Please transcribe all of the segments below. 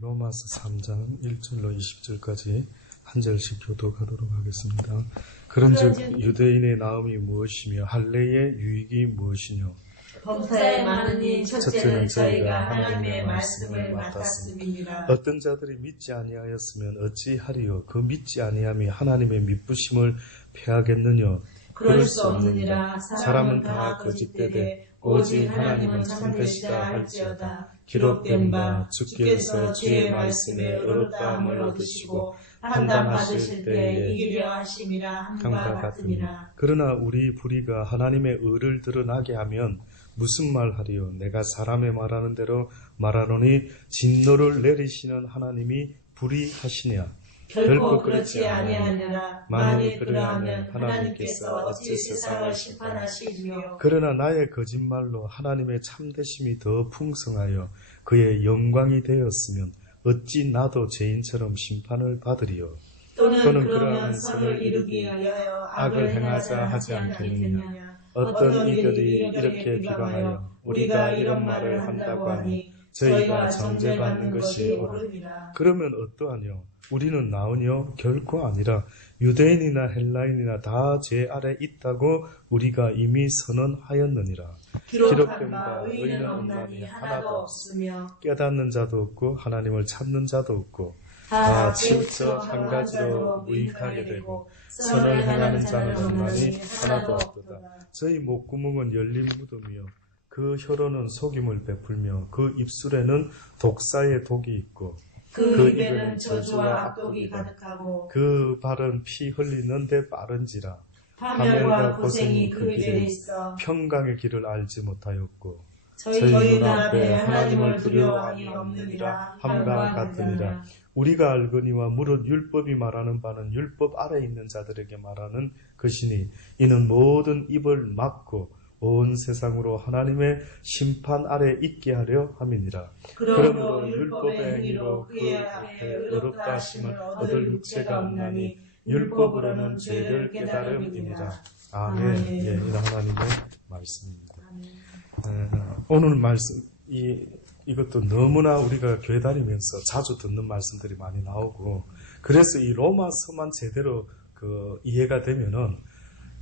로마서 3장 1절로 20절까지 한 절씩 교독하도록 하겠습니다. 그런즉 유대인의 나음이 무엇이며 할례의 유익이 무엇이뇨? 범사에 많으니 첫째는 저희가 하나님의 말씀을 맡았음이니라. 어떤 자들이 믿지 아니하였으면 어찌하리요? 그 믿지 아니함이 하나님의 믿부심을 패하겠느냐? 그럴 수 없느니라. 사람은 다 거짓되되 오직 하나님은 참되시다 할지어다. 기록된 바 주께서 주의 말씀에 의롭다함을 얻으시고 판단받으실 때에 이기려 하심이라 함과 같으니라. 그러나 우리 불의가 하나님의 의를 드러나게 하면 무슨 말하리요? 내가 사람의 말하는 대로 말하노니 진노를 내리시는 하나님이 불의하시냐? 결코 그렇지 아니하느라. 만일 그러하면 하나님께서 어찌 세상을 심판하시리요? 그러나 나의 거짓말로 하나님의 참되심이 더 풍성하여 그의 영광이 되었으면 어찌 나도 죄인처럼 심판을 받으리요? 또는 그러면 선을 이루기 위하여 악을 행하자 하지 않겠느냐? 어떤 이들이 이렇게 비방하여 우리가 이런 말을 한다고 하니 저희가 정죄받는 것이 옳으니라. 그러면 어떠하뇨? 우리는 나으뇨? 결코 아니라 유대인이나 헬라인이나 다 죄 아래 있다고 우리가 이미 선언하였느니라. 기록된 바 의인은 없나니 하나도 없으며 깨닫는 자도 없고 하나님을 찾는 자도 없고 다 치우쳐 한 가지로 무익하게 되고 선을 행하는 자는 없나니 하나도 없도다. 저희 목구멍은 열린 무덤이요 그 혀로는 속임을 베풀며 그 입술에는 독사의 독이 있고 그 입에는 저주와 악독이 가득하고 그 발은 피 흘리는데 빠른지라. 파멸과 고생이 그 입에 있어 평강의 길을 알지 못하였고 저희 눈앞에 하나님을 두려워함이 없느니라 함과 같으니라. 우리가 알거니와 무릇 율법이 말하는 바는 율법 아래 있는 자들에게 말하는 것이니 이는 모든 입을 막고 온 세상으로 하나님의 심판 아래 있게 하려 함이니라. 그러므로 율법의 행위로 그의 앞에 의롭다 하심을 얻을 육체가 없나니 율법으로는 죄를 깨달음이니라. 아멘. 예, 이는 하나님의 말씀입니다. 오늘 말씀 이것도 너무나 우리가 교회 다니면서 자주 듣는 말씀들이 많이 나오고 그래서 이 로마서만 제대로 이해가 되면은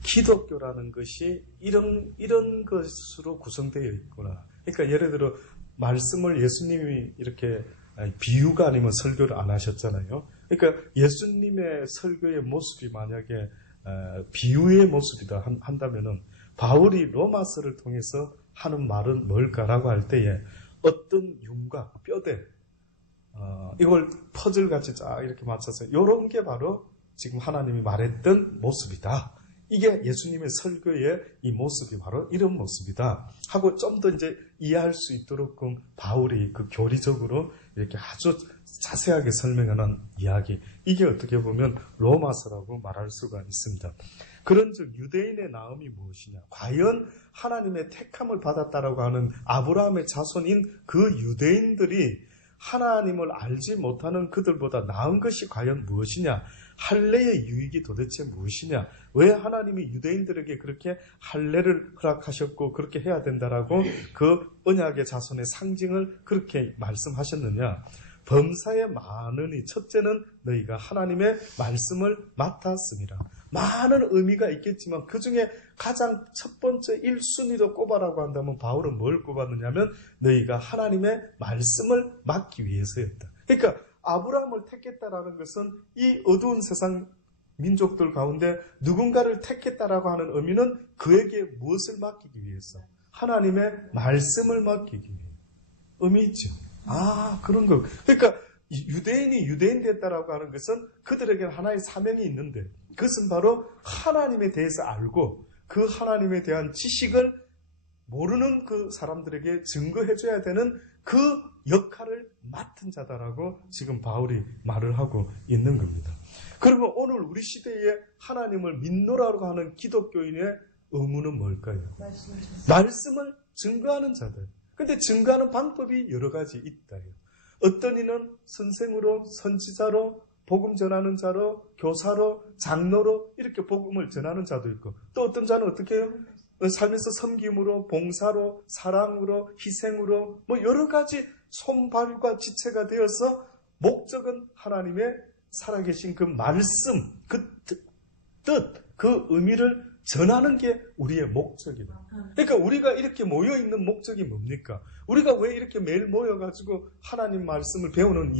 기독교라는 것이 이런 것으로 구성되어 있구나. 그러니까 예를 들어 말씀을 예수님이 이렇게 비유가 아니면 설교를 안 하셨잖아요. 그러니까 예수님의 설교의 모습이 만약에 비유의 모습이다 한다면은 바울이 로마서를 통해서 하는 말은 뭘까라고 할 때에 어떤 윤곽, 뼈대 이걸 퍼즐같이 쫙 이렇게 맞춰서 이런 게 바로 지금 하나님이 말했던 모습이다. 이게 예수님의 설교의 이 모습이 바로 이런 모습이다 하고 좀 더 이제 이해할 수 있도록 바울이 교리적으로 이렇게 아주 자세하게 설명하는 이야기, 이게 어떻게 보면 로마서라고 말할 수가 있습니다. 그런즉 유대인의 나음이 무엇이냐? 과연 하나님의 택함을 받았다라고 하는 아브라함의 자손인 그 유대인들이 하나님을 알지 못하는 그들보다 나은 것이 과연 무엇이냐? 할례의 유익이 도대체 무엇이냐? 왜 하나님이 유대인들에게 그렇게 할례를 허락하셨고 그렇게 해야 된다라고 그 언약의 자손의 상징을 그렇게 말씀하셨느냐? 범사에 많으니 첫째는 너희가 하나님의 말씀을 맡았음이라. 많은 의미가 있겠지만 그 중에 가장 첫 번째 1순위로 꼽아라고 한다면 바울은 뭘 꼽았느냐면 너희가 하나님의 말씀을 맡기 위해서였다. 그러니까 아브라함을 택했다라는 것은 이 어두운 세상 민족들 가운데 누군가를 택했다라고 하는 의미는 그에게 무엇을 맡기기 위해서? 하나님의 말씀을 맡기기 위해 의미 있죠. 그런 거. 그러니까 유대인이 유대인 됐다라고 하는 것은 그들에게는 하나의 사명이 있는데 그것은 바로 하나님에 대해서 알고 그 하나님에 대한 지식을 모르는 그 사람들에게 증거해줘야 되는 그 역할을 맡은 자다라고 지금 바울이 말을 하고 있는 겁니다. 그러면 오늘 우리 시대에 하나님을 믿노라고 하는 기독교인의 의무는 뭘까요? 말씀을 증거하는 자들. 근데 증거하는 방법이 여러 가지 있다. 어떤 이는 선생으로, 선지자로, 복음 전하는 자로, 교사로, 장로로 이렇게 복음을 전하는 자도 있고 또 어떤 자는 어떻게 해요? 삶에서 섬김으로, 봉사로, 사랑으로, 희생으로 여러 가지 손발과 지체가 되어서 목적은 하나님의 살아계신 그 말씀, 그 뜻, 그 의미를 전하는 게 우리의 목적이다. 그러니까 우리가 이렇게 모여있는 목적이 뭡니까? 우리가 왜 이렇게 매일 모여가지고 하나님 말씀을 배우는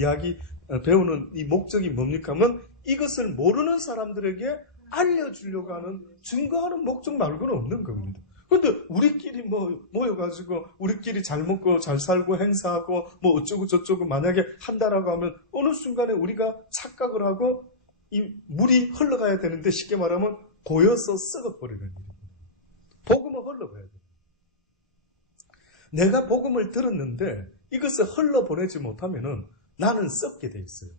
배우는 이 목적이 뭡니까? 하면 이것을 모르는 사람들에게 알려주려고 하는, 증거하는 목적 말고는 없는 겁니다. 근데 우리끼리 모여가지고 우리끼리 잘 먹고 잘 살고 행사하고 어쩌고 저쩌고 만약에 한다라고 하면 어느 순간에 우리가 착각을 하고 이 물이 흘러가야 되는데 쉽게 말하면 고여서 썩어버리는 일입니다. 복음은 흘러가야 돼요. 내가 복음을 들었는데 이것을 흘러보내지 못하면은 나는 썩게 돼 있어요.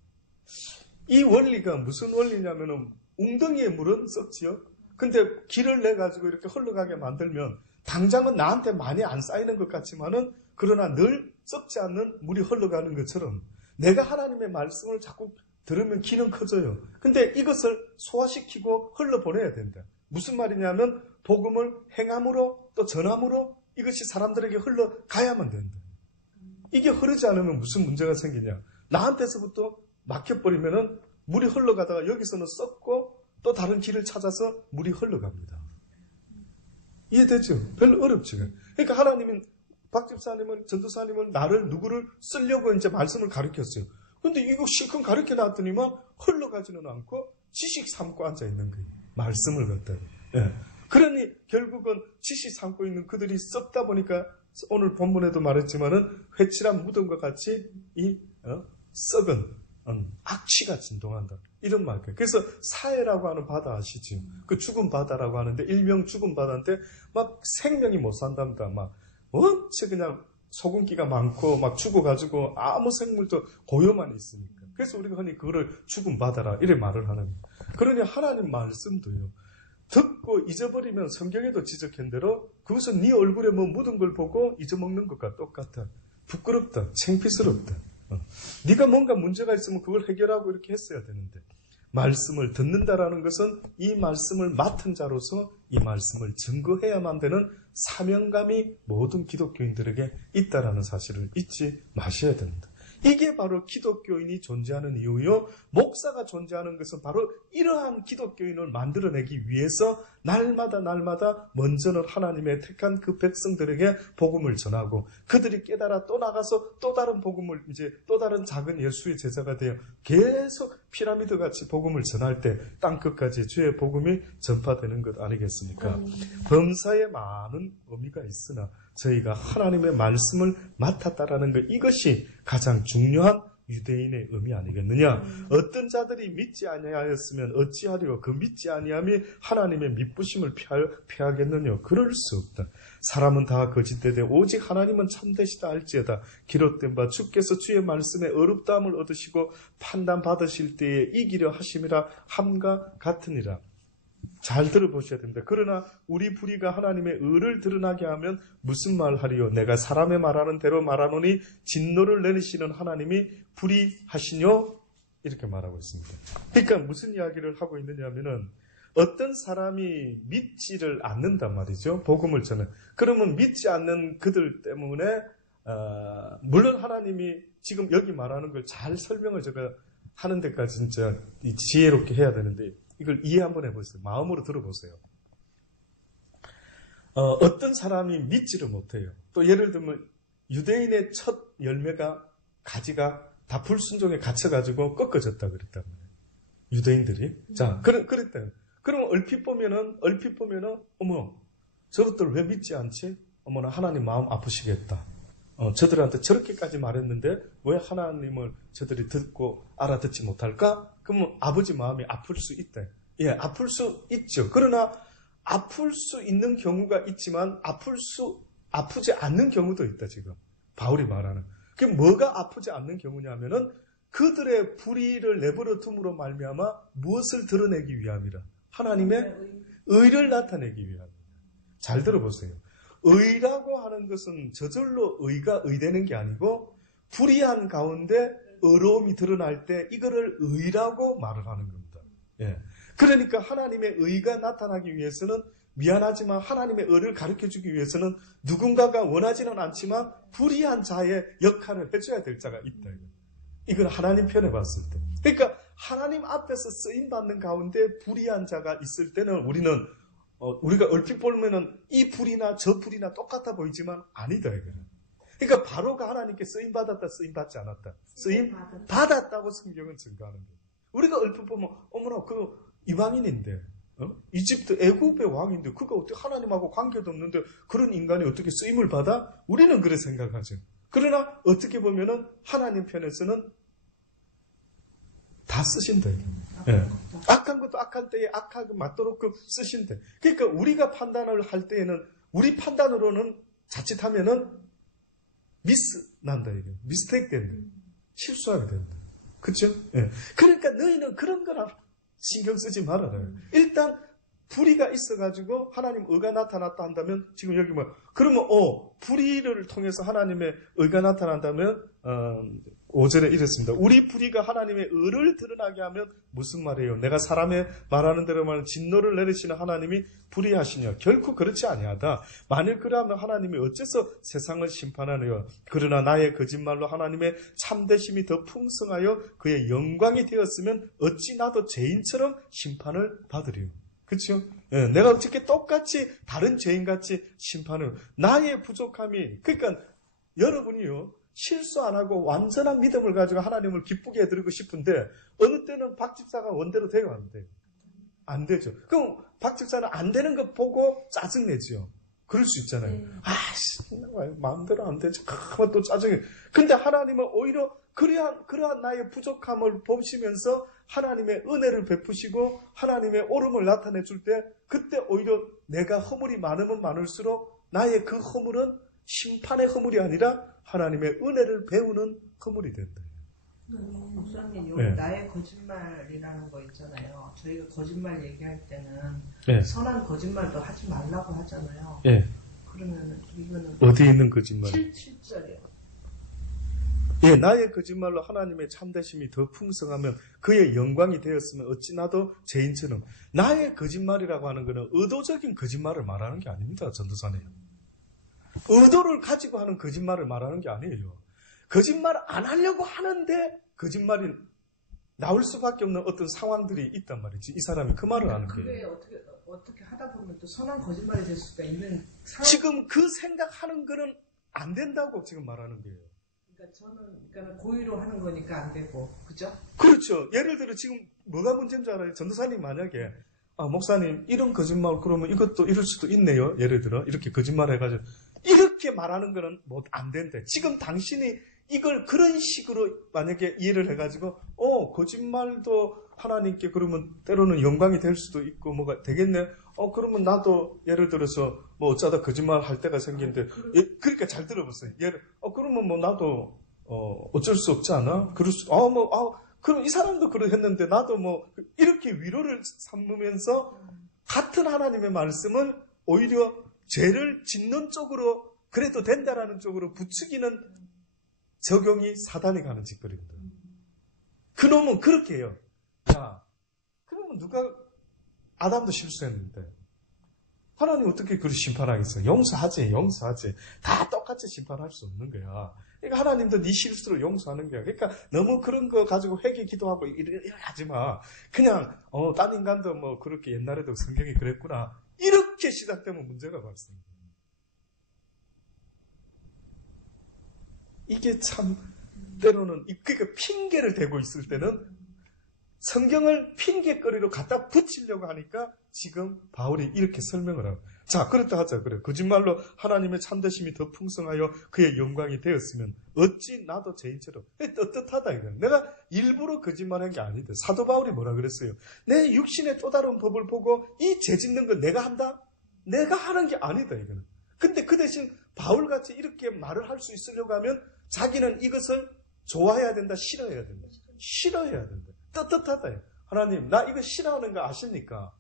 이 원리가 무슨 원리냐면은 웅덩이의 물은 썩지요. 근데 길을 내가지고 이렇게 흘러가게 만들면 당장은 나한테 많이 안 쌓이는 것 같지만은 그러나 늘 썩지 않는 물이 흘러가는 것처럼 내가 하나님의 말씀을 자꾸 들으면 길은 커져요. 근데 이것을 소화시키고 흘러보내야 된다. 무슨 말이냐면 복음을 행함으로 또 전함으로 이것이 사람들에게 흘러가야만 된다. 이게 흐르지 않으면 무슨 문제가 생기냐. 나한테서부터 막혀버리면은 물이 흘러가다가 여기서는 썩고 또 다른 길을 찾아서 물이 흘러갑니다. 이해되죠? 별로 어렵죠. 그러니까 하나님은 박 집사님은 전도사님은 나를 누구를 쓰려고 이제 말씀을 가르쳤어요. 근데 이거 실컷 가르쳐 놨더니만 흘러가지는 않고 지식 삼고 앉아 있는 거예요. 말씀을 갖다. 예. 그러니 결국은 지식 삼고 있는 그들이 썩다 보니까 오늘 본문에도 말했지만은 회칠한 무덤과 같이 이 썩은 악취가 진동한다. 이런 말이에요. 그래서 사해라고 하는 바다 아시죠? 그 죽은 바다라고 하는데 일명 죽은 바다인데 막 생명이 못 산답니다. 막 원체 그냥 소금기가 많고 막 죽어가지고 아무 생물도 고요만 있으니까. 그래서 우리가 흔히 그거를 죽은 바다라 이렇게 말을 하는 거예요. 그러니 하나님 말씀도요. 듣고 잊어버리면 성경에도 지적한 대로 그것은 네 얼굴에 묻은 걸 보고 잊어먹는 것과 똑같아. 부끄럽다. 창피스럽다. 네가 뭔가 문제가 있으면 그걸 해결하고 이렇게 했어야 되는데 말씀을 듣는다라는 것은 이 말씀을 맡은 자로서 이 말씀을 증거해야만 되는 사명감이 모든 기독교인들에게 있다라는 사실을 잊지 마셔야 됩니다. 이게 바로 기독교인이 존재하는 이유요. 목사가 존재하는 것은 바로 이러한 기독교인을 만들어내기 위해서 날마다 먼저는 하나님의 택한 그 백성들에게 복음을 전하고 그들이 깨달아 또 나가서 또 다른 복음을 이제 또 다른 작은 예수의 제자가 되어 계속 피라미드 같이 복음을 전할 때 땅끝까지 주의 복음이 전파되는 것 아니겠습니까? 범사에 많은 의미가 있으나 저희가 하나님의 말씀을 맡았다라는 것, 이것이 가장 중요한 유대인의 의미 아니겠느냐. 어떤 자들이 믿지 아니하였으면 어찌하리요. 그 믿지 아니함이 하나님의 미쁘심을 피하겠느냐. 그럴 수 없다. 사람은 다 거짓되되 오직 하나님은 참되시다 할지어다. 기록된 바 주께서 주의 말씀에 어렵다함을 얻으시고 판단받으실 때에 이기려 하심이라 함과 같으니라. 잘 들어보셔야 됩니다. 그러나 우리 불의가 하나님의 의를 드러나게 하면 무슨 말 하리요? 내가 사람의 말하는 대로 말하노니 진노를 내리시는 하나님이 불의하시뇨? 이렇게 말하고 있습니다. 그러니까 무슨 이야기를 하고 있느냐 하면은 어떤 사람이 믿지를 않는단 말이죠. 복음을 전해. 그러면 믿지 않는 그들 때문에 물론 하나님이 지금 여기 말하는 걸 잘 설명을 제가 하는 데까지 진짜 지혜롭게 해야 되는데 이걸 이해 한번 해보세요. 마음으로 들어보세요. 어떤 사람이 믿지를 못해요. 또 예를 들면 유대인의 첫 열매가 가지가 다 불순종에 갇혀가지고 꺾어졌다 그랬단 말이에요. 유대인들이. 자, 그랬대요. 그러면 얼핏 보면은 어머 저것들 왜 믿지 않지? 어머나 하나님 마음 아프시겠다. 저들한테 저렇게까지 말했는데 왜 하나님을 저들이 듣고 알아듣지 못할까? 그러면 아버지 마음이 아플 수 있대. 예, 아플 수 있죠. 그러나 아플 수 있는 경우가 있지만 아프지 않는 경우도 있다 지금. 바울이 말하는. 그게 뭐가 아프지 않는 경우냐면은 그들의 불의를 내버려 둠으로 말미암아 무엇을 드러내기 위함이라. 하나님의 의를 나타내기 위함이다. 잘 들어보세요. 의라고 하는 것은 저절로 의가 의되는 게 아니고 불의한 가운데 의로움이 드러날 때 이거를 의라고 말을 하는 겁니다. 예. 그러니까 하나님의 의가 나타나기 위해서는 미안하지만 하나님의 의를 가르쳐주기 위해서는 누군가가 원하지는 않지만 불의한 자의 역할을 해줘야 될 자가 있다. 이걸 하나님 편에 봤을 때. 그러니까 하나님 앞에서 쓰임받는 가운데 불의한 자가 있을 때는 우리가 얼핏 보면은 이 불이나 저 불이나 똑같아 보이지만 아니다. 이거는. 그러니까 바로가 하나님께 쓰임받았다, 쓰임받지 않았다. 쓰임받았다고 성경은 증거하는 거예요. 우리가 얼핏 보면 어머나 그 이방인인데 이집트 애굽의 왕인데 그가 어떻게 하나님하고 관계도 없는데 그런 인간이 어떻게 쓰임을 받아? 우리는 그렇게 생각하죠. 그러나 어떻게 보면은 하나님 편에서는 다 쓰신다. 예. 악한 것도 악한 때에 악하게 맞도록 쓰신다. 그러니까 우리가 판단을 할 때에는 우리 판단으로는 자칫하면은 미스 난다. 이게 미스테이크 된다. 실수하게 된다. 그렇죠? 예. 그러니까 너희는 그런 거나 신경 쓰지 말아라. 일단 불의가 있어가지고 하나님 의가 나타났다 한다면 지금 여기 그러면 불의를 통해서 하나님의 의가 나타난다면 5절에 이랬습니다. 우리 불의가 하나님의 의를 드러나게 하면 무슨 말이에요? 내가 사람의 말하는 대로만 진노를 내리시는 하나님이 불의하시냐? 결코 그렇지 아니하다. 만일 그러하면 하나님이 어째서 세상을 심판하느냐? 그러나 나의 거짓말로 하나님의 참되심이 더 풍성하여 그의 영광이 되었으면 어찌 나도 죄인처럼 심판을 받으리요? 그렇죠? 예, 내가 어떻게 똑같이 다른 죄인같이 심판을 나의 부족함이 그러니까 여러분이요 실수 안 하고 완전한 믿음을 가지고 하나님을 기쁘게 해드리고 싶은데 어느 때는 박 집사가 원대로 돼요 안 돼요? 안 되죠. 그럼 박 집사는 안 되는 거 보고 짜증내죠. 그럴 수 있잖아요. 아씨 마음대로 안 되지. 그만 또 짜증이. 근데 하나님은 오히려 그러한 나의 부족함을 보시면서 하나님의 은혜를 베푸시고 하나님의 옳음을 나타내 줄 때 그때 오히려 내가 허물이 많으면 많을수록 나의 그 허물은 심판의 허물이 아니라 하나님의 은혜를 배우는 허물이 된다. 목사님 여기 나의 거짓말이라는 거 있잖아요. 저희가 거짓말 얘기할 때는 선한 거짓말도 하지 말라고 하잖아요. 그러면 이거는 어디 있는 거짓말? 7절이요. 나의 거짓말로 하나님의 참되심이 더 풍성하면 그의 영광이 되었으면 어찌 나도 죄인처럼. 나의 거짓말이라고 하는 것은 의도적인 거짓말을 말하는 게 아닙니다. 전도사님. 의도를 가지고 하는 거짓말을 말하는 게 아니에요. 거짓말 안 하려고 하는데 거짓말이 나올 수밖에 없는 어떤 상황들이 있단 말이지. 이 사람이 그 말을 하는 거예요. 그게 어떻게 하다 보면 또 선한 거짓말이 될 수가 있는 상황. 지금 그 생각하는 거는 안 된다고 지금 말하는 거예요. 그러니까 고의로 하는 거니까 안 되고, 그죠? 그렇죠. 예를 들어 지금 뭐가 문제인 줄 알아요? 전도사님 만약에 목사님 이런 거짓말 그러면 이것도 이럴 수도 있네요. 예를 들어 이렇게 거짓말 해가지고 이렇게 말하는 거는 안 된대. 지금 당신이 이걸 그런 식으로 만약에 이해를 해가지고 거짓말도 하나님께 그러면 때로는 영광이 될 수도 있고 뭐가 되겠네. 그러면 나도 예를 들어서 뭐 어쩌다 거짓말 할 때가 생기는데 그러니까 잘 들어보세요. 그러면 나도 어쩔 수 없지 않아? 그럴 수 그럼 이 사람도 그랬는데 나도 이렇게 위로를 삼으면서 같은 하나님의 말씀을 오히려 죄를 짓는 쪽으로 그래도 된다라는 쪽으로 부추기는 적용이 사단이 가는 짓거리입니다. 그놈은 그렇게 해요. 야, 그러면 아담도 실수했는데 하나님 어떻게 그를 심판하겠어요? 용서하지. 다 똑같이 심판할 수 없는 거야. 그러니까 하나님도 네 실수를 용서하는 거야. 그러니까 너무 그런 거 가지고 회개 기도하고 이래 하지 마. 그냥 딴 인간도 그렇게 옛날에도 성경이 그랬구나. 이렇게 시작되면 문제가 발생해요. 이게 참 때로는 그러니까 핑계를 대고 있을 때는 성경을 핑계거리로 갖다 붙이려고 하니까 지금 바울이 이렇게 설명을 하고 자 그렇다 하자. 그래 거짓말로 하나님의 참되심이 더 풍성하여 그의 영광이 되었으면 어찌 나도 죄인처럼. 떳떳하다 이거는. 내가 일부러 거짓말한 게 아니다. 사도 바울이 뭐라 그랬어요? 내 육신의 또 다른 법을 보고 이 죄 짓는 거 내가 한다? 내가 하는 게 아니다 이거는. 근데 그 대신 바울같이 이렇게 말을 할 수 있으려고 하면 자기는 이것을 좋아해야 된다, 싫어해야 된다. 싫어해야 된다. 떳떳하다. 하나님, 나 이거 싫어하는 거 아십니까?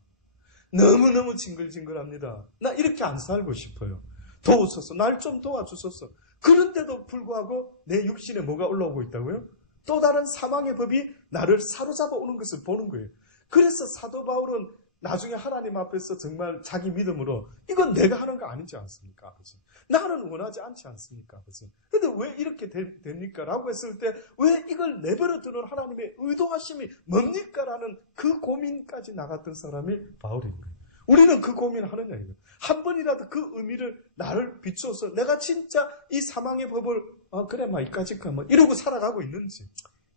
너무너무 징글징글합니다. 나 이렇게 안 살고 싶어요. 도우소서. 날 좀 도와주소서. 그런데도 불구하고 내 육신에 뭐가 올라오고 있다고요? 또 다른 사망의 법이 나를 사로잡아 오는 것을 보는 거예요. 그래서 사도 바울은 나중에 하나님 앞에서 정말 자기 믿음으로 이건 내가 하는 거 아니지 않습니까, 아버지? 나는 원하지 않지 않습니까, 아버지? 근데 왜 이렇게 됩니까? 라고 했을 때 왜 이걸 내버려 두는 하나님의 의도하심이 뭡니까? 라는 그 고민까지 나갔던 사람이 바울인 거예요. 우리는 그 고민하느냐, 이거. 한 번이라도 그 의미를 나를 비추어서 내가 진짜 이 사망의 법을, 그래, 이까짓까, 이러고 살아가고 있는지.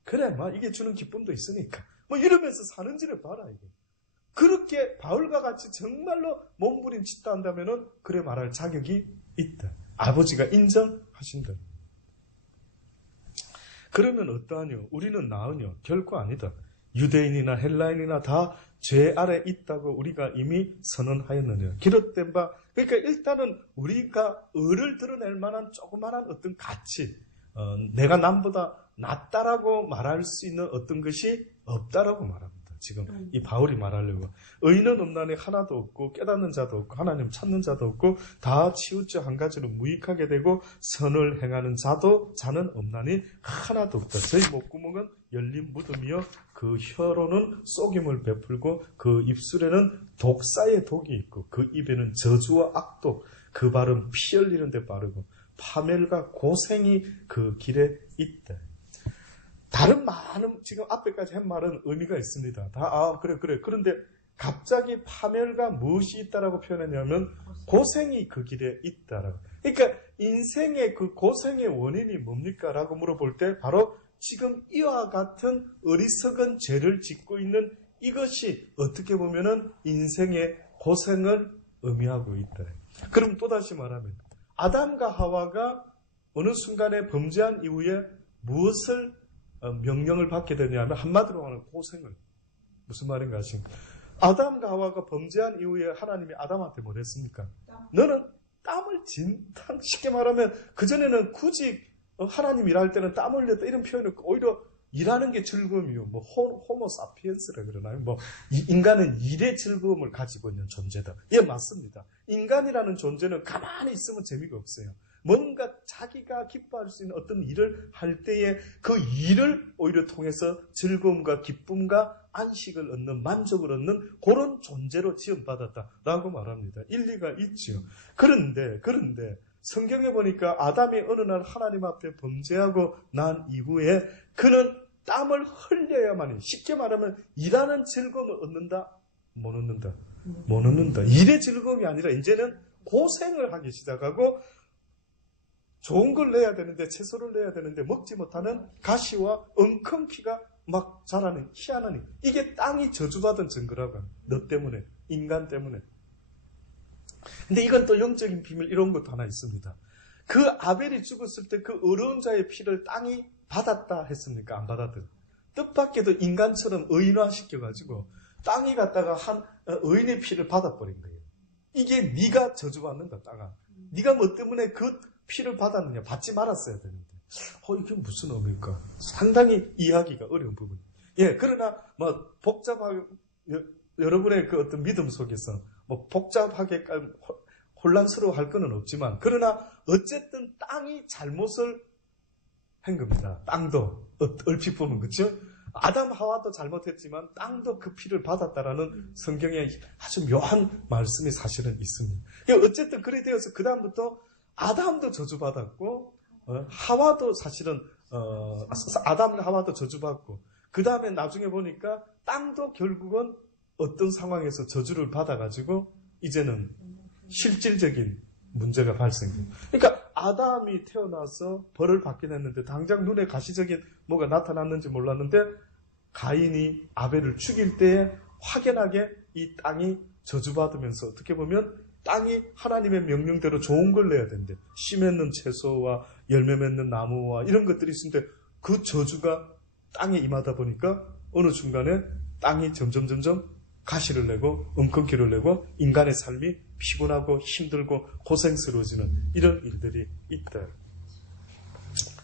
그래, 이게 주는 기쁨도 있으니까. 이러면서 사는지를 봐라, 이거. 그렇게 바울과 같이 정말로 몸부림치다 한다면은, 그래 말할 자격이 있다. 아버지가 인정하신다. 그러면 어떠하뇨? 우리는 나으뇨? 결코 아니다. 유대인이나 헬라인이나 다 죄 아래 있다고 우리가 이미 선언하였느냐. 기록된 바, 그러니까 일단은 우리가 의를 드러낼 만한 조그마한 어떤 가치, 내가 남보다 낫다라고 말할 수 있는 어떤 것이 없다라고 말합니다. 지금 이 바울이 말하려고. 의인은 없나니 하나도 없고 깨닫는 자도 없고 하나님 찾는 자도 없고 다 치우쳐 한 가지로 무익하게 되고 선을 행하는 자는 없나니 하나도 없다. 저희 목구멍은 열린 무덤이요 그 혀로는 속임을 베풀고 그 입술에는 독사의 독이 있고 그 입에는 저주와 악독, 그 발은 피 흘리는 데 빠르고 파멸과 고생이 그 길에 있다. 다른 많은 지금 앞에까지 한 말은 의미가 있습니다. 그래. 그런데 갑자기 파멸과 무엇이 있다라고 표현했냐면 고생이 그 길에 있다라고. 그러니까 인생의 그 고생의 원인이 뭡니까? 라고 물어볼 때 바로 지금 이와 같은 어리석은 죄를 짓고 있는 이것이 어떻게 보면은 인생의 고생을 의미하고 있다. 그럼 또다시 말하면 아담과 하와가 어느 순간에 범죄한 이후에 무엇을 명령을 받게 되냐면 한마디로 하는 고생을. 무슨 말인가 하십니까? 아담과 하와가 범죄한 이후에 하나님이 아담한테 뭘 했습니까? 너는 땀을 진다. 쉽게 말하면 그전에는 굳이 하나님 일할 때는 땀 흘렸다 이런 표현을 오히려 일하는 게 즐거움이요. 호모 사피엔스라 그러나요? 인간은 일의 즐거움을 가지고 있는 존재다. 예, 맞습니다. 인간이라는 존재는 가만히 있으면 재미가 없어요. 뭔가 자기가 기뻐할 수 있는 어떤 일을 할 때에 그 일을 오히려 통해서 즐거움과 기쁨과 안식을 얻는, 만족을 얻는 그런 존재로 지음받았다라고 말합니다. 일리가 있지요. 그런데 성경에 보니까 아담이 어느 날 하나님 앞에 범죄하고 난 이후에 그는 땀을 흘려야만이, 쉽게 말하면 일하는 즐거움을 얻는다? 못 얻는다. 못 얻는다. 일의 즐거움이 아니라 이제는 고생을 하기 시작하고 좋은 걸 내야 되는데, 채소를 내야 되는데 먹지 못하는 가시와 엉겅퀴가 막 자라는 희한하니, 이게 땅이 저주받은 증거라고. 너 때문에, 인간 때문에. 근데 이건 또 영적인 비밀 이런 것도 하나 있습니다. 그 아벨이 죽었을 때 그 어려운 자의 피를 땅이 받았다 했습니까? 안 받았다. 뜻밖에도 인간처럼 의인화시켜가지고 땅이 갖다가 한 의인의 피를 받아버린 거예요. 이게 네가 저주받는다, 땅아. 네가 뭐 때문에 그 피를 받았느냐? 받지 말았어야 되는데. 이게 무슨 의미일까? 상당히 이해하기가 어려운 부분. 예, 그러나 복잡하게 여러분의 그 어떤 믿음 속에서 복잡하게 혼란스러워 할 건 없지만, 그러나 어쨌든 땅이 잘못을 한 겁니다. 땅도 얼핏 보면, 그렇죠? 아담 하와도 잘못했지만 땅도 그 피를 받았다라는 성경에 아주 묘한 말씀이 사실은 있습니다. 어쨌든 그래 되어서 그 다음부터 아담도 저주받았고 하와도 사실은 아담과 하와도 저주받고, 그 다음에 나중에 보니까 땅도 결국은 어떤 상황에서 저주를 받아가지고 이제는 실질적인 문제가 발생해요. 그러니까 아담이 태어나서 벌을 받긴 했는데 당장 눈에 가시적인 뭐가 나타났는지 몰랐는데 가인이 아벨을 죽일 때에 확연하게 이 땅이 저주받으면서 어떻게 보면 땅이 하나님의 명령대로 좋은 걸 내야 되는데 씨 맺는 채소와 열매 맺는 나무와 이런 것들이 있는데 그 저주가 땅에 임하다 보니까 어느 순간에 땅이 점점 가시를 내고 엉겅퀴를 내고 인간의 삶이 피곤하고 힘들고 고생스러워지는 이런 일들이 있다.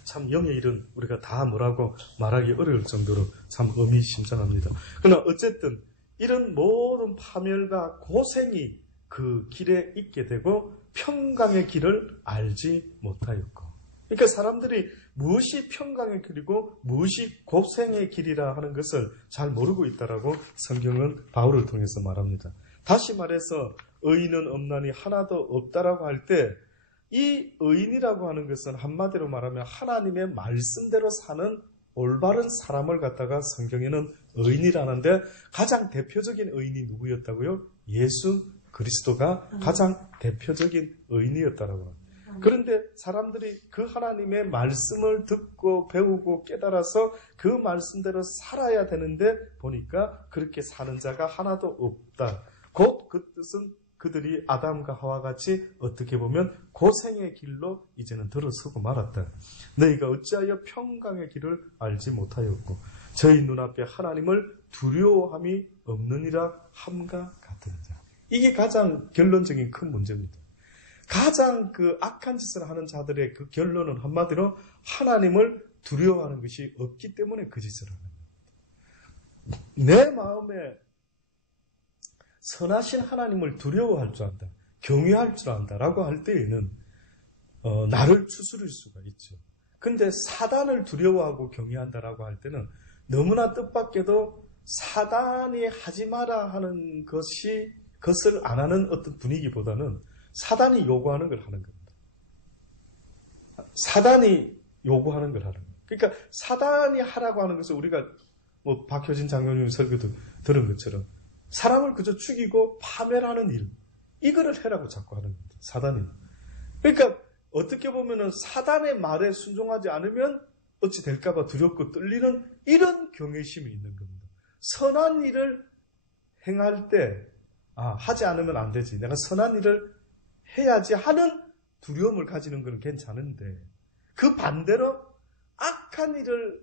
참 영의 일은 우리가 다 뭐라고 말하기 어려울 정도로 참 의미심장합니다. 그러나 어쨌든 이런 모든 파멸과 고생이 그 길에 있게 되고 평강의 길을 알지 못하였고, 그러니까 사람들이 무엇이 평강의 길이고 무엇이 곱생의 길이라 하는 것을 잘 모르고 있다라고 성경은 바울을 통해서 말합니다. 다시 말해서 의인은 없나니 하나도 없다라고 할 때 이 의인이라고 하는 것은 한마디로 말하면 하나님의 말씀대로 사는 올바른 사람을 갖다가 성경에는 의인이라는데 가장 대표적인 의인이 누구였다고요? 예수 그리스도가 가장 대표적인 의인이었다라고 합니다. 그런데 사람들이 그 하나님의 말씀을 듣고 배우고 깨달아서 그 말씀대로 살아야 되는데 보니까 그렇게 사는 자가 하나도 없다. 곧 그 뜻은 그들이 아담과 하와 같이 어떻게 보면 고생의 길로 이제는 들어서고 말았다. 너희가 어찌하여 평강의 길을 알지 못하였고 저희 눈앞에 하나님을 두려워함이 없느니라 함과 같으니라. 이게 가장 결론적인 큰 문제입니다. 가장 그 악한 짓을 하는 자들의 그 결론은 한마디로 하나님을 두려워하는 것이 없기 때문에 그 짓을 하는 겁니다. 내 마음에 선하신 하나님을 두려워할 줄 안다, 경외할 줄 안다라고 할 때에는 나를 추스릴 수가 있죠. 근데 사단을 두려워하고 경외한다라고 할 때는 너무나 뜻밖에도 사단이 하지 마라 하는 것을 안 하는 어떤 분위기보다는 사단이 요구하는 걸 하는 겁니다. 사단이 요구하는 걸 하는 거예요. 그러니까 사단이 하라고 하는 것을 우리가 뭐 박효진 장로님 설교도 들은 것처럼 사람을 그저 죽이고 파멸하는 일, 이거를 해라고 자꾸 하는 겁니다. 사단이. 그러니까 어떻게 보면은 사단의 말에 순종하지 않으면 어찌 될까봐 두렵고 떨리는 이런 경외심이 있는 겁니다. 선한 일을 행할 때 하지 않으면 안 되지, 내가 선한 일을 해야지 하는 두려움을 가지는 건 괜찮은데 그 반대로 악한 일을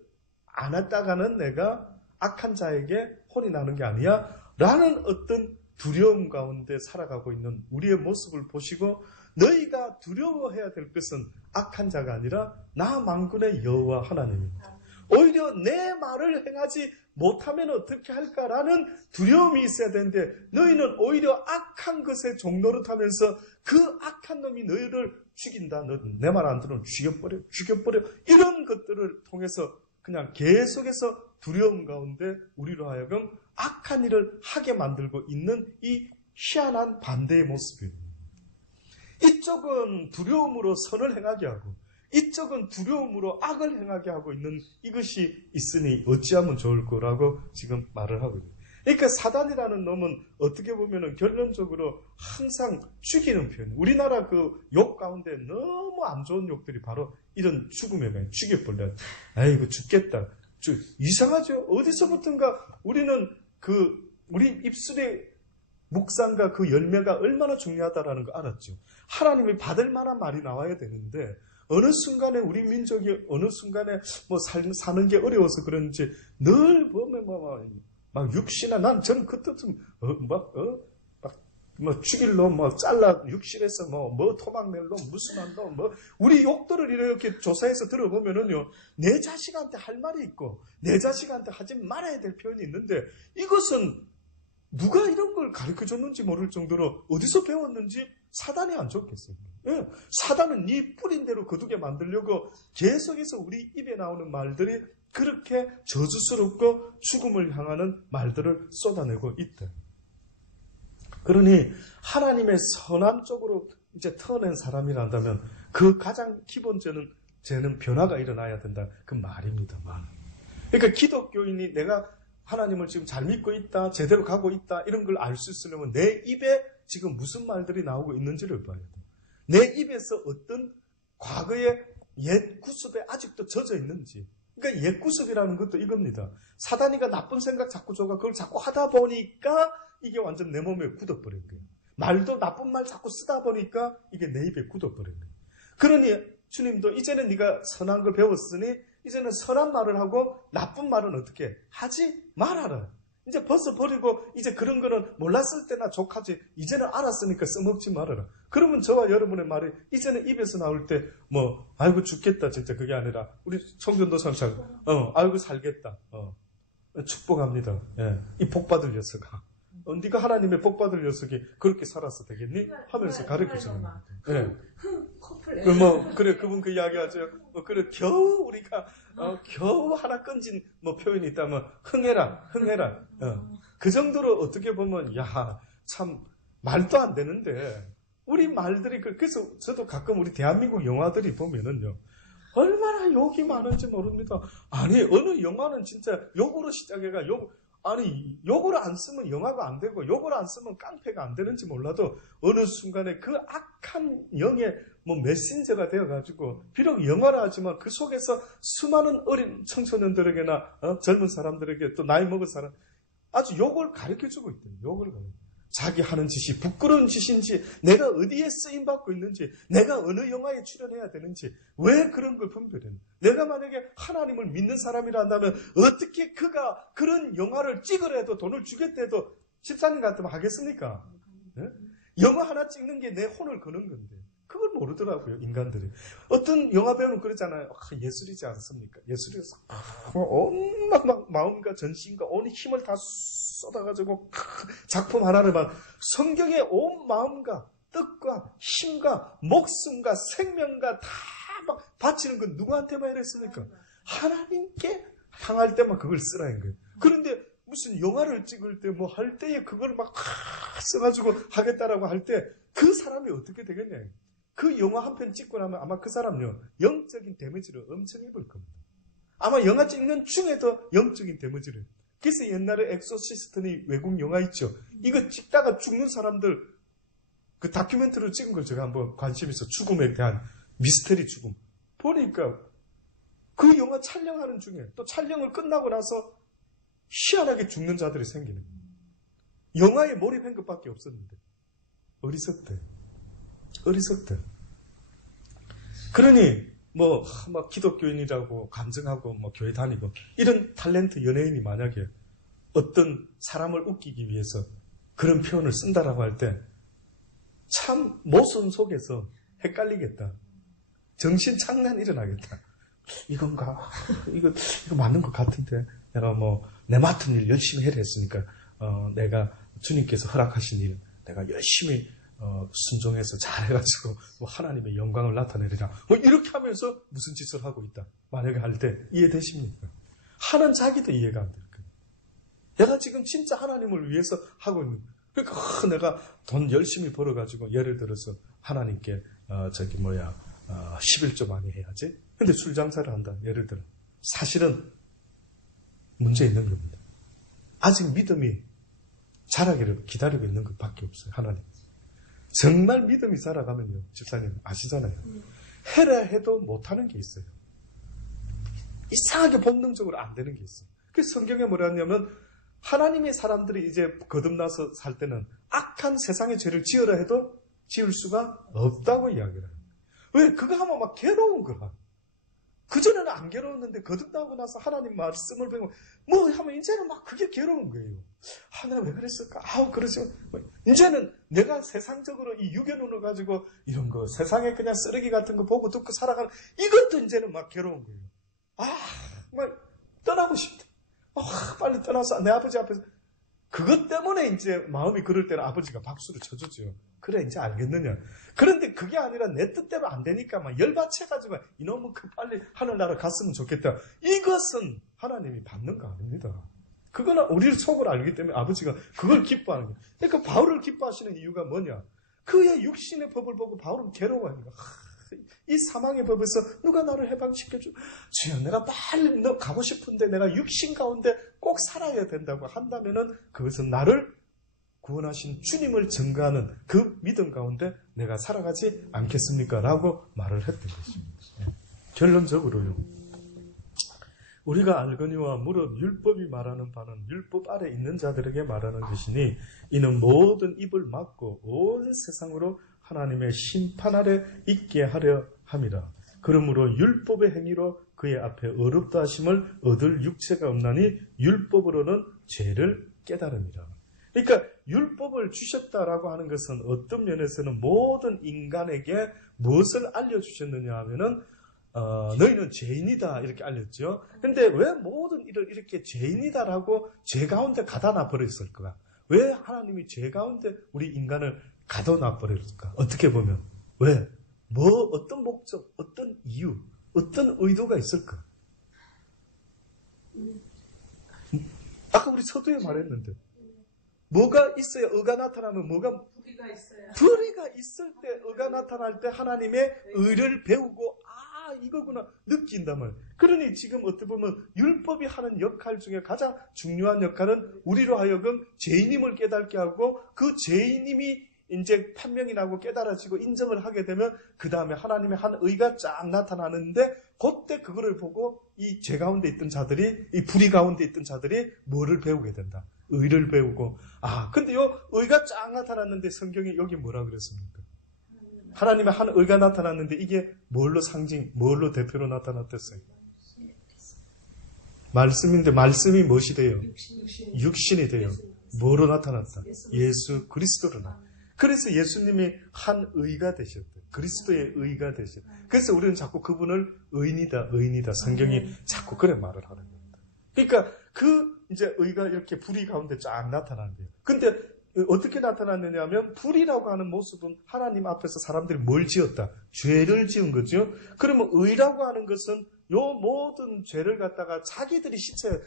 안 했다가는 내가 악한 자에게 혼이 나는 게 아니야 라는 어떤 두려움 가운데 살아가고 있는 우리의 모습을 보시고 너희가 두려워해야 될 것은 악한 자가 아니라 나 만군의 여호와 하나님입니다. 오히려 내 말을 행하지 못하면 어떻게 할까라는 두려움이 있어야 되는데 너희는 오히려 악한 것에 종노릇하면서 그 악한 놈이 너희를 죽인다, 너 내 말 안 들으면 죽여버려 이런 것들을 통해서 그냥 계속해서 두려움 가운데 우리로 하여금 악한 일을 하게 만들고 있는 이 희한한 반대의 모습입니다. 이쪽은 두려움으로 선을 행하게 하고 이쪽은 두려움으로 악을 행하게 하고 있는 이것이 있으니 어찌하면 좋을 거라고 지금 말을 하고 있습니다. 그러니까 사단이라는 놈은 어떻게 보면 결론적으로 항상 죽이는 표현. 우리나라 그 욕 가운데 너무 안 좋은 욕들이 바로 이런 죽음에 가요. 죽여버려. 아이고 죽겠다. 이상하죠? 어디서부턴가 우리는 우리 입술의 묵상과 그 열매가 얼마나 중요하다라는 거 알았죠. 하나님이 받을 만한 말이 나와야 되는데 어느 순간에 우리 민족이 어느 순간에 뭐 사는 게 어려워서 그런지 늘 보면 막 육신아, 저는 그때쯤 죽일 놈, 잘라 육실에서 토막 낼 놈, 무슨 한 놈, 우리 욕들을 이렇게 조사해서 들어보면은요, 내 자식한테 할 말이 있고, 내 자식한테 하지 말아야 될 표현이 있는데, 이것은 누가 이런 걸 가르쳐 줬는지 모를 정도로 어디서 배웠는지 사단이 안 좋겠어요. 예, 사단은 네 뿌린 대로 거두게 만들려고 계속해서 우리 입에 나오는 말들이 그렇게 저주스럽고 죽음을 향하는 말들을 쏟아내고 있다. 그러니 하나님의 선한 쪽으로 이제 터낸 사람이란다면 그 가장 기본적인 변화가 일어나야 된다. 그 말입니다. 말. 그러니까 기독교인이 내가 하나님을 지금 잘 믿고 있다, 제대로 가고 있다 이런 걸 알 수 있으려면 내 입에 지금 무슨 말들이 나오고 있는지를 봐야 돼. 내 입에서 어떤 과거의 옛 구습에 아직도 젖어 있는지. 그러니까 옛 구습이라는 것도 이겁니다. 사단이가 나쁜 생각 자꾸 줘가 그걸 자꾸 하다 보니까 이게 완전 내 몸에 굳어버린 거예요. 말도 나쁜 말 자꾸 쓰다 보니까 이게 내 입에 굳어버린 거예요. 그러니 주님도 이제는 네가 선한 걸 배웠으니 이제는 선한 말을 하고 나쁜 말은 어떻게 하지 말아라. 이제 벗어버리고 이제 그런 거는 몰랐을 때나 족하지 이제는 알았으니까 써먹지 말아라. 그러면 저와 여러분의 말이 이제는 입에서 나올 때 아이고 죽겠다 진짜 그게 아니라 우리 청전도사처럼 아이고 살겠다. 축복합니다. 예, 이 복받을 녀석아. 네가 하나님의 복받을 녀석이 그렇게 살아서 되겠니? 하면서 가르쳐주는 거예요. 네. 커플. 그래, 그분 그 이야기하죠. 그래, 겨우 우리가, 겨우 하나 끈진 표현이 있다면, 흥해라. 그 정도로 어떻게 보면, 야, 참, 말도 안 되는데, 우리 말들이, 그래서 저도 가끔 우리 대한민국 영화들이 보면은요, 얼마나 욕이 많은지 모릅니다. 아니, 어느 영화는 진짜 욕으로 시작해가 욕을 안 쓰면 영화가 안 되고, 욕을 안 쓰면 깡패가 안 되는지 몰라도, 어느 순간에 그 악한 영의 메신저가 되어가지고, 비록 영화라 하지만 그 속에서 수많은 어린 청소년들에게나, 젊은 사람들에게 또 나이 먹은 사람, 아주 욕을 가르쳐주고 있대요. 욕을 가르쳐. 자기 하는 짓이 부끄러운 짓인지, 내가 어디에 쓰임받고 있는지, 내가 어느 영화에 출연해야 되는지, 왜 그런 걸 분별해요? 내가 만약에 하나님을 믿는 사람이라 한다면, 어떻게 그가 그런 영화를 찍으래도 돈을 주겠대도 집사님 같으면 하겠습니까? 네? 영화 하나 찍는 게 내 혼을 거는 건데, 그걸 모르더라고요, 인간들이. 어떤 영화 배우는 그러잖아요. 예술이지 않습니까? 예술이어서 온 마음과 전신과 온 힘을 다 쏟아가지고 작품 하나를 성경의 온 마음과 뜻과 힘과 목숨과 생명과 다 막 바치는 건 누구한테만 이랬습니까? 하나님께 향할 때만 그걸 쓰라는 거예요. 그런데 무슨 영화를 찍을 때 할 때에 그걸 막 써가지고 하겠다라고 할 때 그 사람이 어떻게 되겠냐. 그 영화 한 편 찍고 나면 아마 그 사람요, 영적인 데미지를 엄청 입을 겁니다. 아마 영화 찍는 중에도 영적인 데미지를. 그래서 옛날에 엑소시스트니 외국 영화 있죠. 이거 찍다가 죽는 사람들, 그 다큐멘터리로 찍은 걸 제가 한번 관심 있어. 죽음에 대한 미스터리 죽음. 보니까 그 영화 촬영하는 중에 또 촬영을 끝나고 나서 희한하게 죽는 자들이 생기는 거예요. 영화에 몰입한 것밖에 없었는데. 어리석대. 그러니 막 기독교인이라고 간증하고 교회 다니고 이런 탤런트 연예인이 만약에 어떤 사람을 웃기기 위해서 그런 표현을 쓴다라고 할 때 참 모순 속에서 헷갈리겠다. 정신 착란 일어나겠다. 이건가? 이거 맞는 것 같은데 내가 내 맡은 일 열심히 해라 했으니까 내가 주님께서 허락하신 일 내가 열심히 순종해서 잘해가지고 하나님의 영광을 나타내리라. 이렇게 하면서 무슨 짓을 하고 있다. 만약에 할 때 이해되십니까? 하는 자기도 이해가 안 될 거예요. 내가 지금 진짜 하나님을 위해서 하고 있는. 그러니까 내가 돈 열심히 벌어가지고 예를 들어서 하나님께 11조 많이 해야지. 근데 술 장사를 한다. 예를 들어. 사실은 문제 있는 겁니다. 아직 믿음이 자라기를 기다리고 있는 것밖에 없어요. 하나님. 정말 믿음이 자라가면요. 집사님 아시잖아요. 해라 해도 못하는 게 있어요. 이상하게 본능적으로 안 되는 게 있어요. 그래서 성경에 뭐라 하냐면 하나님의 사람들이 이제 거듭나서 살 때는 악한 세상의 죄를 지으라 해도 지을 수가 없다고 이야기를 해요. 왜? 그거 하면 막 괴로운 거야. 그전에는 안 괴로웠는데 거듭나고 나서 하나님 말씀을 배우고 하면 이제는 막 그게 괴로운 거예요. 내가 왜 그랬을까? 그러지. 이제는 내가 세상적으로 이 유견으로 가지고 이런 거 세상에 그냥 쓰레기 같은 거 보고 듣고 살아가는 이것도 이제는 막 괴로운 거예요. 막 떠나고 싶다. 빨리 떠나서 내 아버지 앞에서 그것 때문에 이제 마음이 그럴 때는 아버지가 박수를 쳐주죠. 그래 이제 알겠느냐. 그런데 그게 아니라 내 뜻대로 안 되니까 막 열받쳐가지고 이놈은 빨리 하늘나라 갔으면 좋겠다. 이것은 하나님이 받는 거 아닙니다. 그거는 우리 속을 알기 때문에 아버지가 그걸 기뻐하는 거예요. 그러니까 바울을 기뻐하시는 이유가 뭐냐. 그의 육신의 법을 보고 바울은 괴로워합니다. 이 사망의 법에서 누가 나를 해방시켜줘. 주여 내가 빨리 가고 싶은데 내가 육신 가운데 꼭 살아야 된다고 한다면은 그것은 나를 구원하신 주님을 증거하는 그 믿음 가운데 내가 살아가지 않겠습니까? 라고 말을 했던 것입니다. 결론적으로요. 우리가 알거니와 무릇 율법이 말하는 바는 율법 아래 있는 자들에게 말하는 것이니 이는 모든 입을 막고 온 세상으로 하나님의 심판 아래 있게 하려 함이라. 그러므로 율법의 행위로 그의 앞에 어렵다 하심을 얻을 육체가 없나니 율법으로는 죄를 깨달음이라. 그러니까 율법을 주셨다라고 하는 것은 어떤 면에서는 모든 인간에게 무엇을 알려주셨느냐 하면은 너희는 죄인이다 이렇게 알렸죠. 근데 왜 모든 일을 이렇게 죄인이다라고 죄 가운데 가다 놔 버렸을까? 왜 하나님이 죄 가운데 우리 인간을 가둬놔 버렸을까? 어떻게 보면. 왜? 어떤 목적, 어떤 이유, 어떤 의도가 있을까? 아까 우리 서두에 말했는데, 뭐가 있어야 의가 나타나면 불의가 있을 때, 의가 나타날 때 하나님의 의를 배우고, 이거구나, 느낀단 말이에요. 그러니 지금 어떻게 보면 율법이 하는 역할 중에 가장 중요한 역할은 우리로 하여금 죄인임을 깨닫게 하고, 그 죄인임이 이제 판명이 나고 깨달아지고 인정을 하게 되면 그 다음에 하나님의 한 의가 쫙 나타나는데, 그때 그거를 보고 이 죄 가운데 있던 자들이, 이 불의 가운데 있던 자들이 뭐를 배우게 된다? 의를 배우고. 근데 요 의가 쫙 나타났는데 성경이 여기 뭐라 그랬습니까? 하나님의 한 의가 나타났는데 이게 뭘로 대표로 나타났댔어요? 말씀인데 말씀이 무엇이 돼요? 육신이 돼요. 뭐로 나타났다? 예수 그리스도로 나타났다. 그래서 예수님이 한 의가 되셨대요. 그리스도의 의가 되셨대요. 그래서 우리는 자꾸 그분을 의인이다. 성경이 자꾸 그래 말을 하는 겁니다. 그러니까 이제 의가 이렇게 불의 가운데 쫙 나타나는데요. 근데 어떻게 나타났느냐 하면, 불이라고 하는 모습은 하나님 앞에서 사람들이 뭘 지었다? 죄를 지은 거죠. 그러면 의라고 하는 것은 요 모든 죄를 갖다가 자기들이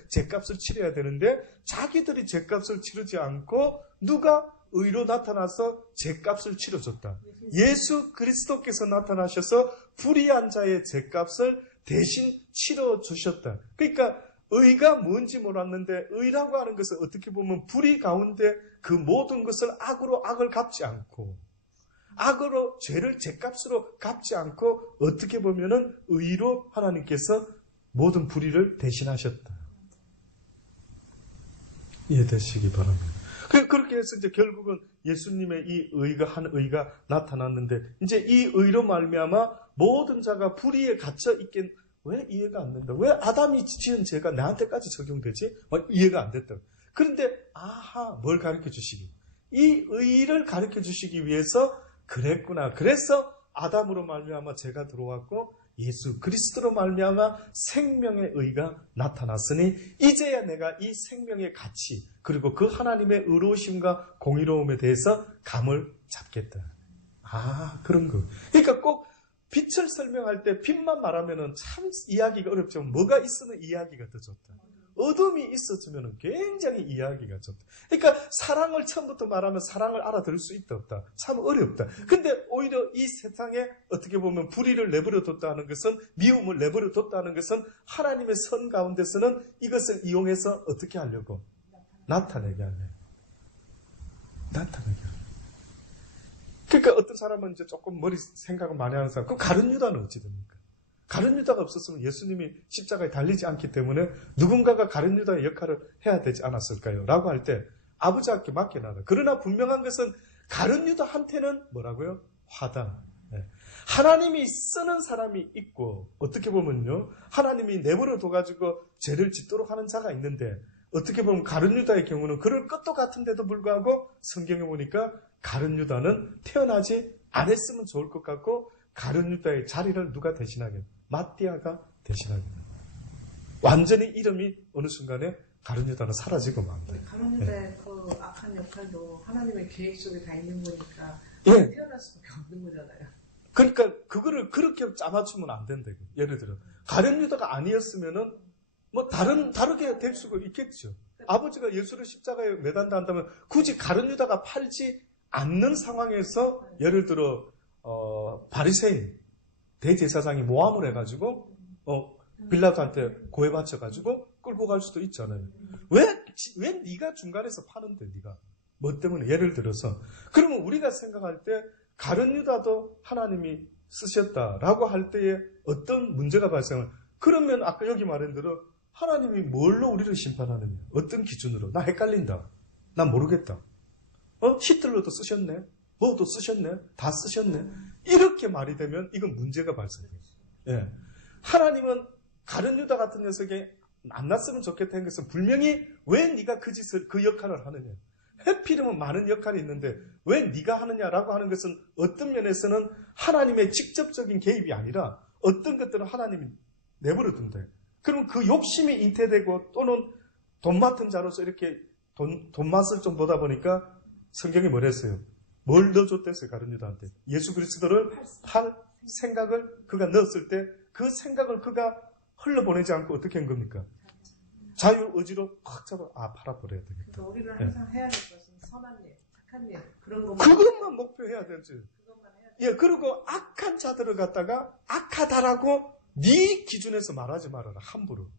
죄값을 치러야 되는데, 자기들이 죄값을 치르지 않고 누가 의로 나타나서 죄값을 치러줬다. 예수 그리스도께서 나타나셔서 불의한 자의 죄값을 대신 치러주셨다. 그러니까 의가 뭔지 몰랐는데, 의라고 하는 것은 어떻게 보면 불의 가운데 그 모든 것을 악으로 악을 갚지 않고, 악으로 죄를 죄값으로 갚지 않고, 어떻게 보면은 의로 하나님께서 모든 불의를 대신하셨다. 이해되시기 바랍니다. 그렇게 해서 이제 결국은 예수님의 이 한 의가 나타났는데, 이제 이 의로 말미암아 모든 자가 불의에 갇혀 있긴, 왜 이해가 안 된다? 왜 아담이 지은 죄가 나한테까지 적용되지? 이해가 안 됐다. 그런데 뭘 가르쳐 주시기? 이 의를 가르쳐 주시기 위해서 그랬구나. 그래서 아담으로 말미암아 죄가 들어왔고, 예수 그리스도로 말미암아 생명의 의가 나타났으니 이제야 내가 이 생명의 가치, 그리고 그 하나님의 의로우심과 공의로움에 대해서 감을 잡겠다. 그런 거. 그러니까 꼭 빛을 설명할 때 빛만 말하면 참 이해하기가 어렵지만, 뭐가 있으면 이해하기가 더 좋다. 어둠이 있었으면 굉장히 이해하기가 좋다. 그러니까 사랑을 처음부터 말하면 사랑을 알아들을 수 있다 없다. 참 어렵다. 근데 오히려 이 세상에 어떻게 보면 불의를 내버려 뒀다는 것은, 미움을 내버려 뒀다는 것은 하나님의 선 가운데서는 이것을 이용해서 어떻게 하려고? 나타내게 하려고. 그러니까 어떤 사람은 이제 조금 머리 생각을 많이 하는 사람, 그 가룟 유다는 어찌 됩니까? 가룟 유다가 없었으면 예수님이 십자가에 달리지 않기 때문에 누군가가 가룟 유다의 역할을 해야 되지 않았을까요? 라고 할 때 아버지께 맡겨놔라. 그러나 분명한 것은 가룟 유다한테는 뭐라고요? 화단. 하나님이 쓰는 사람이 있고, 어떻게 보면요, 하나님이 내버려 둬가지고 죄를 짓도록 하는 자가 있는데, 어떻게 보면 가룟 유다의 경우는 그럴 것도 같은데도 불구하고 성경에 보니까 가룟 유다는 태어나지 않았으면 좋을 것 같고, 가룟 유다의 자리를 누가 대신하게? 마띠아가 대신하게. 완전히 이름이 어느 순간에 가룟 유다는 사라지고 맙니다. 가룟 유다의 그 악한 역할도 하나님의 계획 속에 다 있는 거니까 태어날 수밖에 없는 거잖아요. 그러니까 그거를 그렇게 짜맞추면 안 된다. 예를 들어 가룟 유다가 아니었으면은 다르게 될 수가 있겠죠. 아버지가 예수를 십자가에 매단다 한다면 굳이 가룟 유다가 팔지 않는 상황에서, 예를 들어 바리새인 대제사장이 모함을 해가지고 빌라도한테 고해바쳐가지고 끌고 갈 수도 있잖아요. 왜 네가 중간에서 파는데, 네가 뭐 때문에? 예를 들어서 그러면 우리가 생각할 때 가룟 유다도 하나님이 쓰셨다라고 할 때에 어떤 문제가 발생을, 그러면 아까 여기 말한 대로 하나님이 뭘로 우리를 심판하느냐? 어떤 기준으로? 나 헷갈린다. 나 모르겠다. 히틀러도 쓰셨네. 뭐도 쓰셨네. 다 쓰셨네. 이렇게 말이 되면 이건 문제가 발생해요. 예. 하나님은 가룟 유다 같은 녀석이 안 났으면 좋겠다는 것은 분명히 왜 네가 그 역할을 하느냐. 해피름은 많은 역할이 있는데 왜 네가 하느냐라고 하는 것은 어떤 면에서는 하나님의 직접적인 개입이 아니라 어떤 것들은 하나님이 내버려 둔다. 그럼 그 욕심이 잉태되고 또는 돈 맡은 자로서 이렇게 돈 맛을 좀 보다 보니까 성경이 뭐랬어요? 뭘 넣어줬댔어요, 가룟 유다한테? 예수 그리스도를 팔 생각을 그가 넣었을 때 그 생각을 그가 흘러보내지 않고 어떻게 한 겁니까? 자유 의지로 확 잡아, 팔아버려야 되겠다. 그러니까 우리는 항상 해야 될 것은 선한 일, 착한 일, 그것만 목표해야 되지. 그것만 해야 돼. 예, 그리고 악한 자들을 갖다가 악하다라고 네 기준에서 말하지 말아라, 함부로.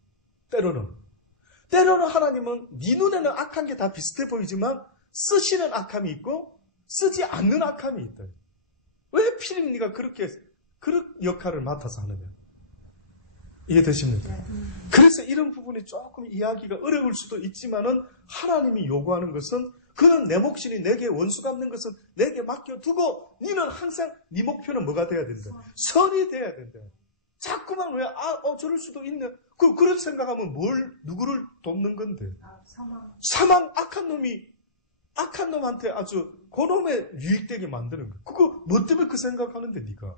때로는 하나님은 네 눈에는 악한 게 다 비슷해 보이지만 쓰시는 악함이 있고 쓰지 않는 악함이 있다. 왜 필립니가 그렇게 그런 역할을 맡아서 하느냐? 이해되십니까? 그래서 이런 부분이 조금 이해하기가 어려울 수도 있지만은 하나님이 요구하는 것은 그는 내 몫이니 내게 원수 갚는 것은 내게 맡겨두고 너는 항상 네 목표는 뭐가 돼야 된다? 선이 돼야 된다. 자꾸만 왜 저럴 수도 있네. 그런 생각하면 누구를 돕는 건데? 사망 악한 놈한테 아주 그놈에 유익되게 만드는 거야. 그거 뭐 때문에 그 생각하는데 네가?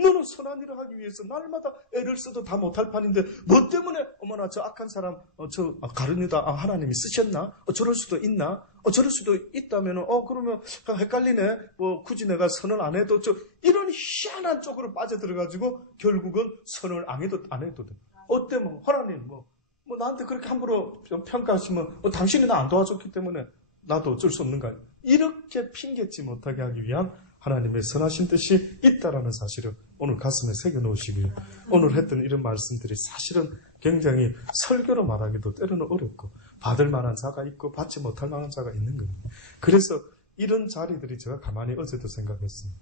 너는 선한 일을 하기 위해서 날마다 애를 써도 다 못할 판인데 뭐 때문에 어머나 저 악한 사람 가룟 유다 하나님이 쓰셨나? 저럴 수도 있나? 저럴 수도 있다면 그러면 헷갈리네. 굳이 내가 선을 안 해도 이런 희한한 쪽으로 빠져들어가지고 결국은 선을 안 해도 돼. 어때 하나님 나한테 그렇게 함부로 평가하시면 당신이 나 안 도와줬기 때문에 나도 어쩔 수 없는 거 아니야. 이렇게 핑계치 못하게 하기 위한 하나님의 선하신 뜻이 있다라는 사실을 오늘 가슴에 새겨놓으시고요. 오늘 했던 이런 말씀들이 사실은 굉장히 설교로 말하기도 때로는 어렵고 받을 만한 자가 있고 받지 못할 만한 자가 있는 겁니다. 그래서 이런 자리들이 제가 가만히 어제도 생각했습니다.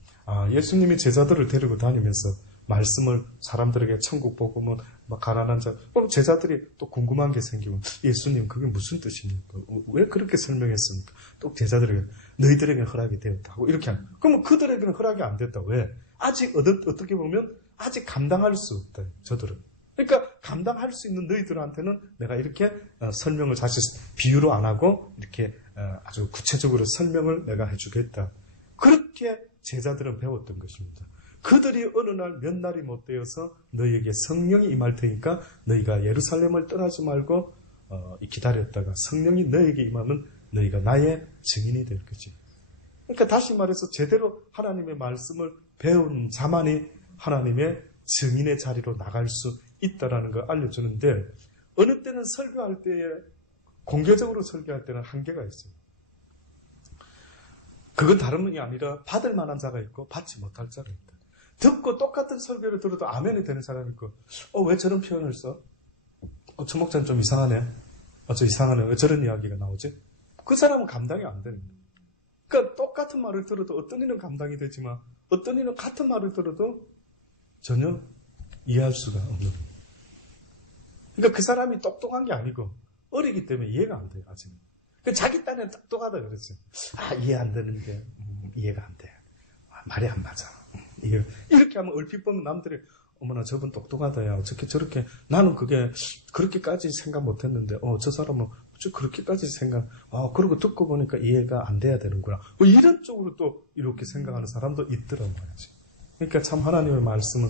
예수님이 제자들을 데리고 다니면서 말씀을 사람들에게 천국 복음은 가난한 자, 그럼 제자들이 또 궁금한 게 생기면 예수님 그게 무슨 뜻입니까? 왜 그렇게 설명했습니까? 또 제자들에게 너희들에게 허락이 되었다 하고 이렇게 하면 그러면 그들에게는 허락이 안 됐다. 왜? 아직 어떻게 보면 아직 감당할 수 없다. 저들은. 그러니까 감당할 수 있는 너희들한테는 내가 이렇게 설명을 사실 비유로 안 하고 이렇게 아주 구체적으로 설명을 내가 해주겠다. 그렇게 제자들은 배웠던 것입니다. 그들이 어느 날 몇 날이 못 되어서 너희에게 성령이 임할 테니까 너희가 예루살렘을 떠나지 말고 기다렸다가 성령이 너희에게 임하면 너희가 나의 증인이 될 거지. 그러니까 다시 말해서 제대로 하나님의 말씀을 배운 자만이 하나님의 증인의 자리로 나갈 수 있다라는 걸 알려주는데 어느 때는 설교할 때에 공개적으로 설교할 때는 한계가 있어요. 그건 다른 분이 아니라 받을 만한 자가 있고 받지 못할 자가 있다. 듣고 똑같은 설교를 들어도 아멘이 되는 사람이 있고 왜 저런 표현을 써? 저 목사는 좀 이상하네. 저 이상하네. 왜 저런 이야기가 나오지? 그 사람은 감당이 안 되는 거예요. 그러니까 똑같은 말을 들어도 어떤 이는 감당이 되지만 어떤 이는 같은 말을 들어도 전혀 이해할 수가 없는 거예요. 그러니까 그 사람이 똑똑한 게 아니고 어리기 때문에 이해가 안 돼요. 아직은. 그러니까 자기 딴에는 똑똑하다 그랬어요. 이해 안 되는데 이해가 안 돼. 말이 안 맞아. 이렇게 하면 얼핏 보면 남들이 어머나 저분 똑똑하다. 야 어떻게 저렇게 나는 그게 그렇게까지 생각 못했는데 저 사람은 그렇게까지 생각 그러고 듣고 보니까 이해가 안 돼야 되는구나. 이런 쪽으로 또 이렇게 생각하는 사람도 있더라고요. 그러니까 참 하나님의 말씀은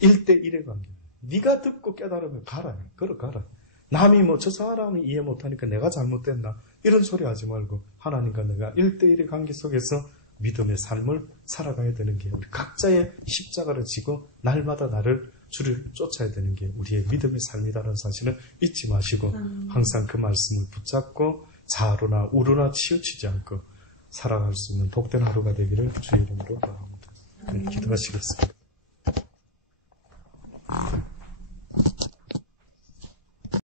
1대1의 관계예요. 네가 듣고 깨달으면 가라. 걸어가라. 남이 저 사람이 이해 못하니까 내가 잘못됐나 이런 소리 하지 말고 하나님과 내가 1대1의 관계 속에서 믿음의 삶을 살아가야 되는 게 우리 각자의 십자가를 지고 날마다 나를 주를 쫓아야 되는 게 우리의 믿음의 삶이다라는 사실을 잊지 마시고 항상 그 말씀을 붙잡고 자아로나 우로나 치우치지 않고 살아갈 수 있는 복된 하루가 되기를 주의 이름으로 바랍니다. 기도하시겠습니다.